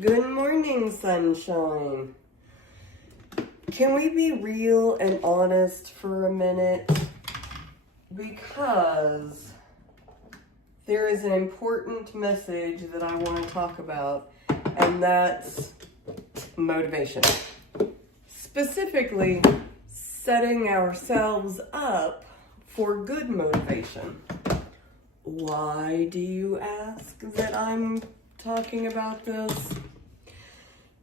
Good morning, sunshine. Can we be real and honest for a minute? Because there is an important message that I want to talk about, and that's motivation. Specifically, setting ourselves up for good motivation. Why do you ask that I'm talking about this?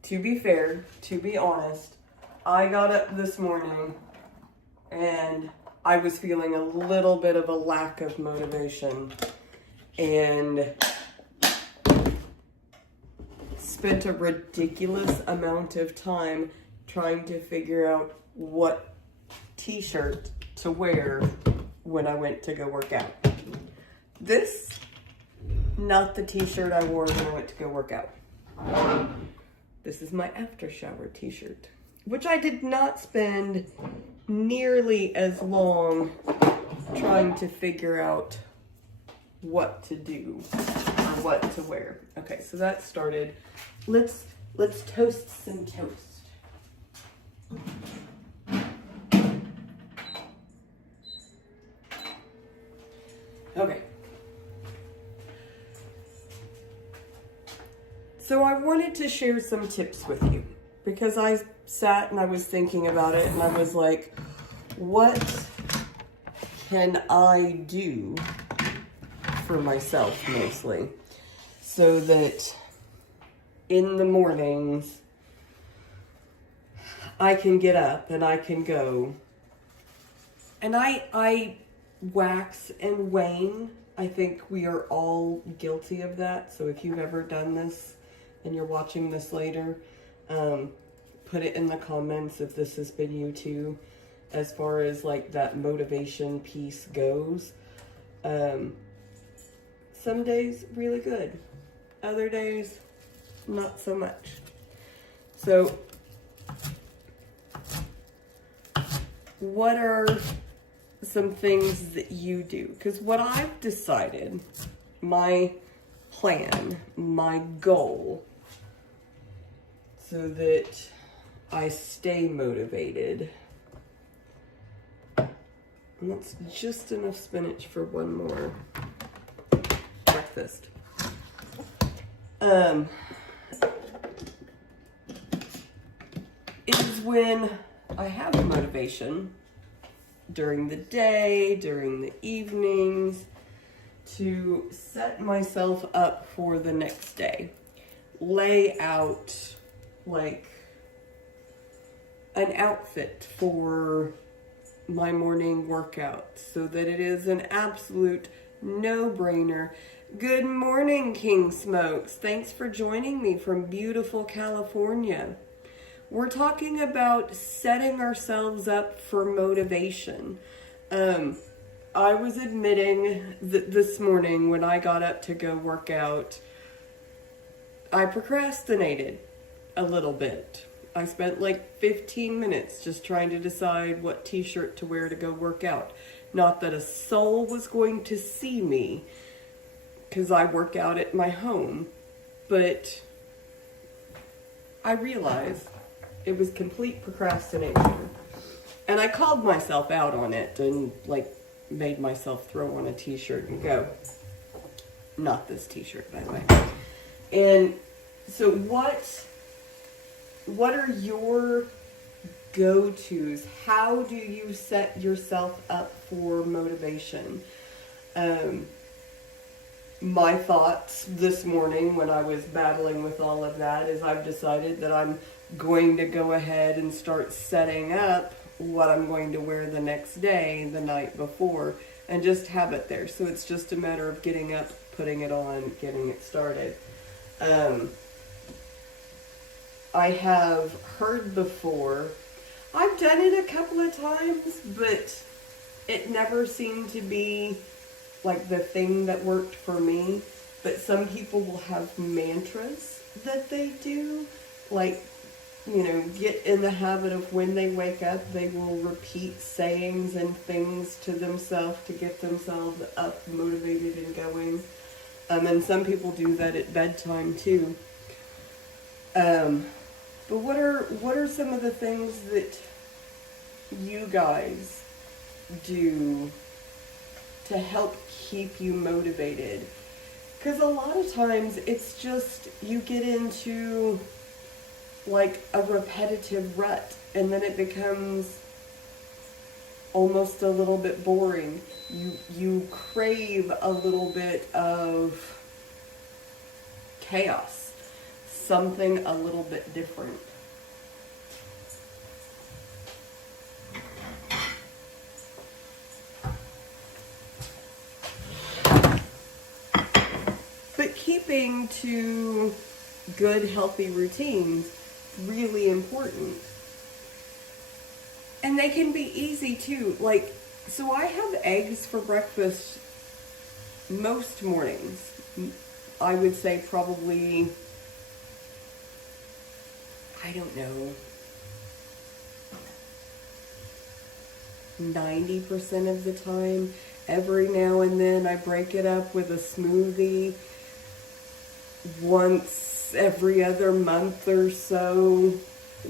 To be fair, to be honest, I got up this morning and I was feeling a little bit of a lack of motivation and spent a ridiculous amount of time trying to figure out what t-shirt to wear when I went to go work out. This, not the t-shirt I wore when I went to go work out. This is my after shower t-shirt, which I did not spend nearly as long trying to figure out what to do or what to wear. Okay, so that started. Let's toast some toast. Okay. So I wanted to share some tips with you because I sat and I was thinking about it and I was like, what can I do for myself mostly so that in the mornings I can get up and I can go. And I wax and wane. I think we are all guilty of that. So if you've ever done this and you're watching this later, put it in the comments if this has been you too, as far as like that motivation piece goes. Some days really good, other days not so much. So what are some things that you do? Because what I've decided, my plan, my goal, so that I stay motivated. And that's just enough spinach for one more breakfast. Is when I have motivation during the day, during the evenings, to set myself up for the next day. Lay out like an outfit for my morning workout so that it is an absolute no-brainer. Good morning, King Smokes. Thanks for joining me from beautiful California. We're talking about setting ourselves up for motivation. I was admitting that this morning when I got up to go work out, I procrastinated a little bit. I spent like 15 minutes just trying to decide what t-shirt to wear to go work out. Not that a soul was going to see me because I work out at my home, but I realized it was complete procrastination. And I called myself out on it and like made myself throw on a t-shirt and go. Not this t-shirt, by the way. And so what are your go-tos? How do you set yourself up for motivation? My thoughts this morning when I was battling with all of that is I've decided that I'm going to go ahead and start setting up what I'm going to wear the next day, the night before, and just have it there. So it's just a matter of getting up, putting it on, getting it started. I have heard before, I've done it a couple of times, but it never seemed to be like the thing that worked for me. But some people will have mantras that they do, like, you know, get in the habit of when they wake up, they will repeat sayings and things to themselves to get themselves up, motivated and going. And some people do that at bedtime too. But what are some of the things that you guys do to help keep you motivated? Because a lot of times it's just you get into like a repetitive rut, and then it becomes almost a little bit boring. You crave a little bit of chaos, something a little bit different. But keeping to good, healthy routines, really important. And they can be easy too. Like, so I have eggs for breakfast most mornings. I would say probably, I don't know, 90% of the time. Every now and then I break it up with a smoothie. Once every other month or so,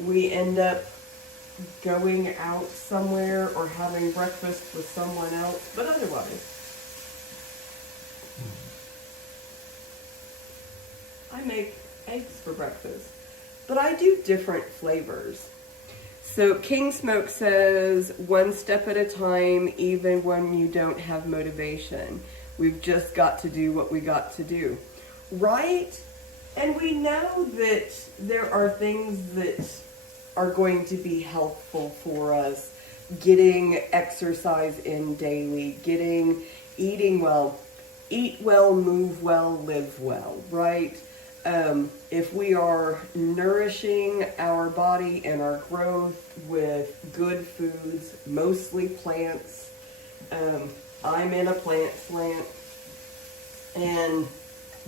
we end up going out somewhere or having breakfast with someone else, but otherwise, I make eggs for breakfast. But I do different flavors. So King Smoke says, one step at a time, even when you don't have motivation. We've just got to do what we got to do. Right? And we know that there are things that are going to be helpful for us. Getting exercise in daily, eating well, eat well, move well, live well, right? If we are nourishing our body and our growth with good foods, mostly plants, I'm in a plant slant, and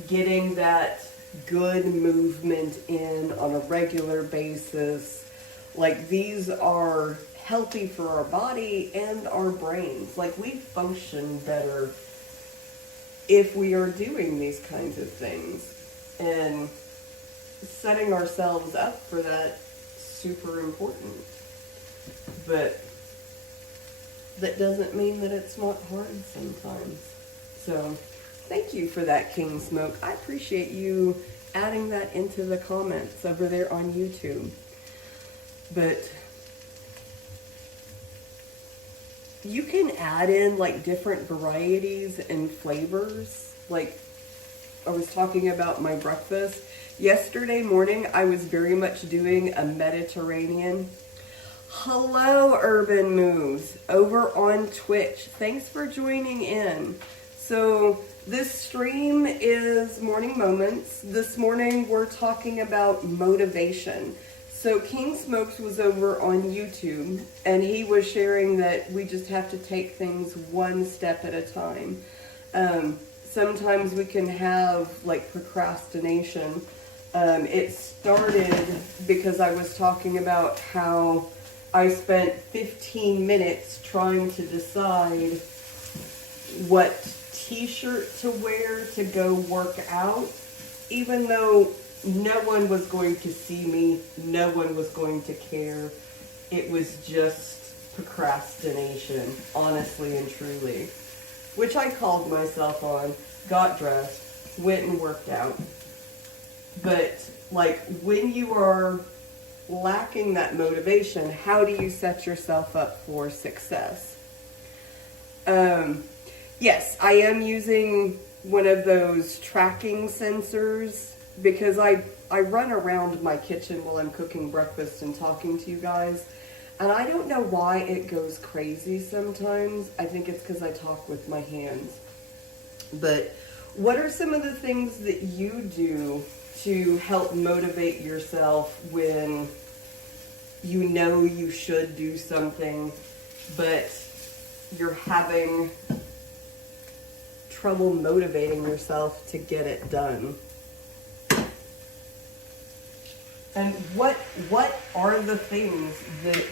getting that good movement in on a regular basis, like these are healthy for our body and our brains. Like we function better if we are doing these kinds of things. And setting ourselves up for that, super important. But that doesn't mean that it's not hard sometimes. So thank you for that, King Smoke. I appreciate you adding that into the comments over there on YouTube. But you can add in like different varieties and flavors. Like I was talking about my breakfast. Yesterday morning, I was very much doing a Mediterranean. Hello, Urban Moves, over on Twitch. Thanks for joining in. So this stream is Morning Moments. This morning, we're talking about motivation. So King Smokes was over on YouTube, and he was sharing that we just have to take things one step at a time. Sometimes we can have like procrastination. It started because I was talking about how I spent 15 minutes trying to decide what t-shirt to wear to go work out, even though no one was going to see me, no one was going to care. It was just procrastination, honestly and truly, which I called myself on, got dressed, went and worked out. But like when you are lacking that motivation, how do you set yourself up for success? Yes, I am using one of those tracking sensors because I run around my kitchen while I'm cooking breakfast and talking to you guys. And I don't know why it goes crazy sometimes. I think it's because I talk with my hands. But what are some of the things that you do to help motivate yourself when you know you should do something, but you're having trouble motivating yourself to get it done? And what are the things that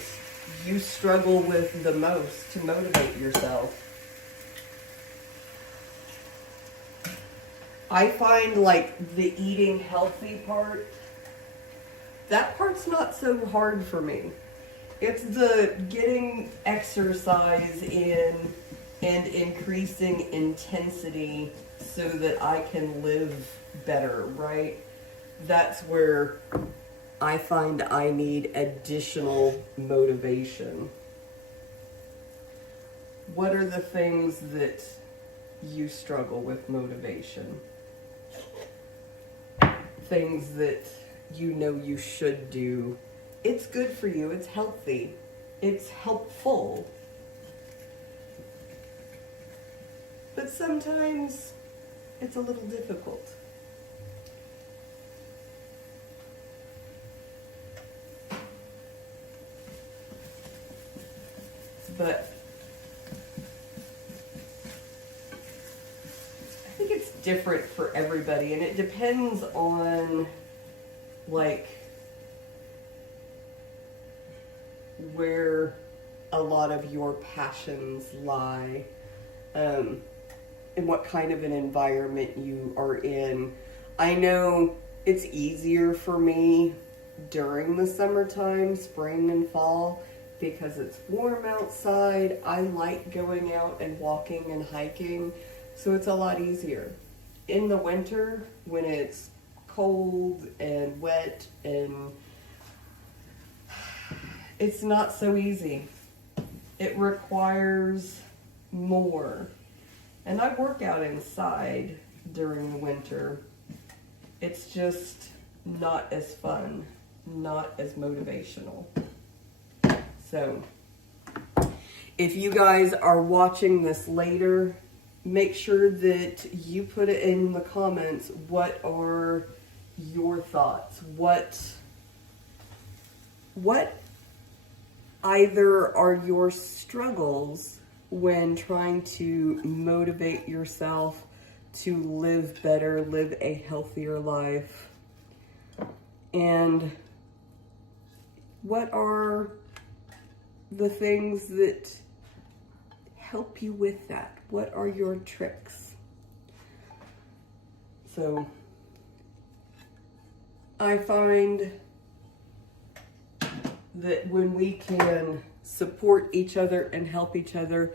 you struggle with the most to motivate yourself? I find like the eating healthy part that part's not so hard for me. It's the getting exercise in and increasing intensity so that I can live better, right? That's where I find I need additional motivation. What are the things that you struggle with motivation? Things that you know you should do. It's good for you, it's healthy, it's helpful. But sometimes it's a little difficult. But I think it's different for everybody, and it depends on, like, where a lot of your passions lie, and what kind of an environment you are in. I know it's easier for me during the summertime, spring and fall, because it's warm outside. I like going out and walking and hiking, so it's a lot easier. In the winter, when it's cold and wet, and it's not so easy. It requires more. And I work out inside during the winter. It's just not as fun, not as motivational. So, if you guys are watching this later, make sure that you put it in the comments. What are your thoughts? What either are your struggles when trying to motivate yourself to live better, live a healthier life? And what are the things that help you with that? What are your tricks? So I find that when we can support each other and help each other,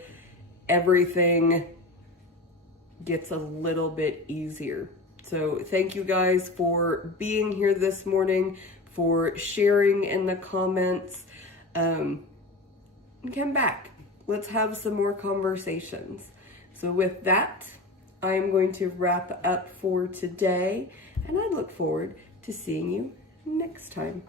everything gets a little bit easier. So thank you guys for being here this morning, for sharing in the comments. And come back. Let's have some more conversations. So with that, I'm going to wrap up for today, and I look forward to seeing you next time.